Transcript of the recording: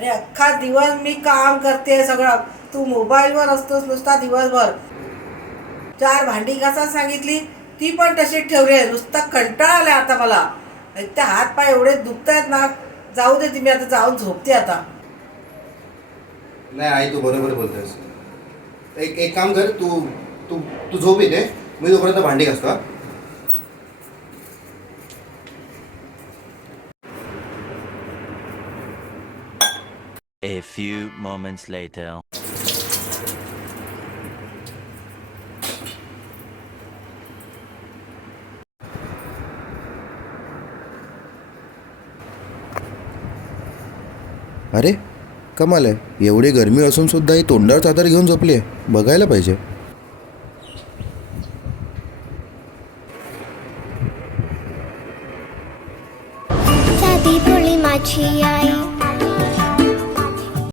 आणि अख्खा दिवस मी काम करते सगळं, तू मोबाईलवर असतोस नुसता दिवसभर. 4 भांडी घासायला सांगितली ती पण तशीच ठेवली आहे. नुसता कंटाळा आला आता मला. त्या हात पाय एवढे दुखतायत ना. जाऊ दे, ती मी आता जाऊन झोपते आता. नाही आई, तू बरोबर बोलतोस. एक एक काम कर, तू तू तू झोप येते, मी तोपर्यंत भांडी घासतो. हा? A few moments later. अरे कमाल आहे, एवढी गरमी असून सुद्धा ही तोंडावर चादर घेऊन झोपली आहे. बघायला पाहिजे. साधी भोळी माझी आई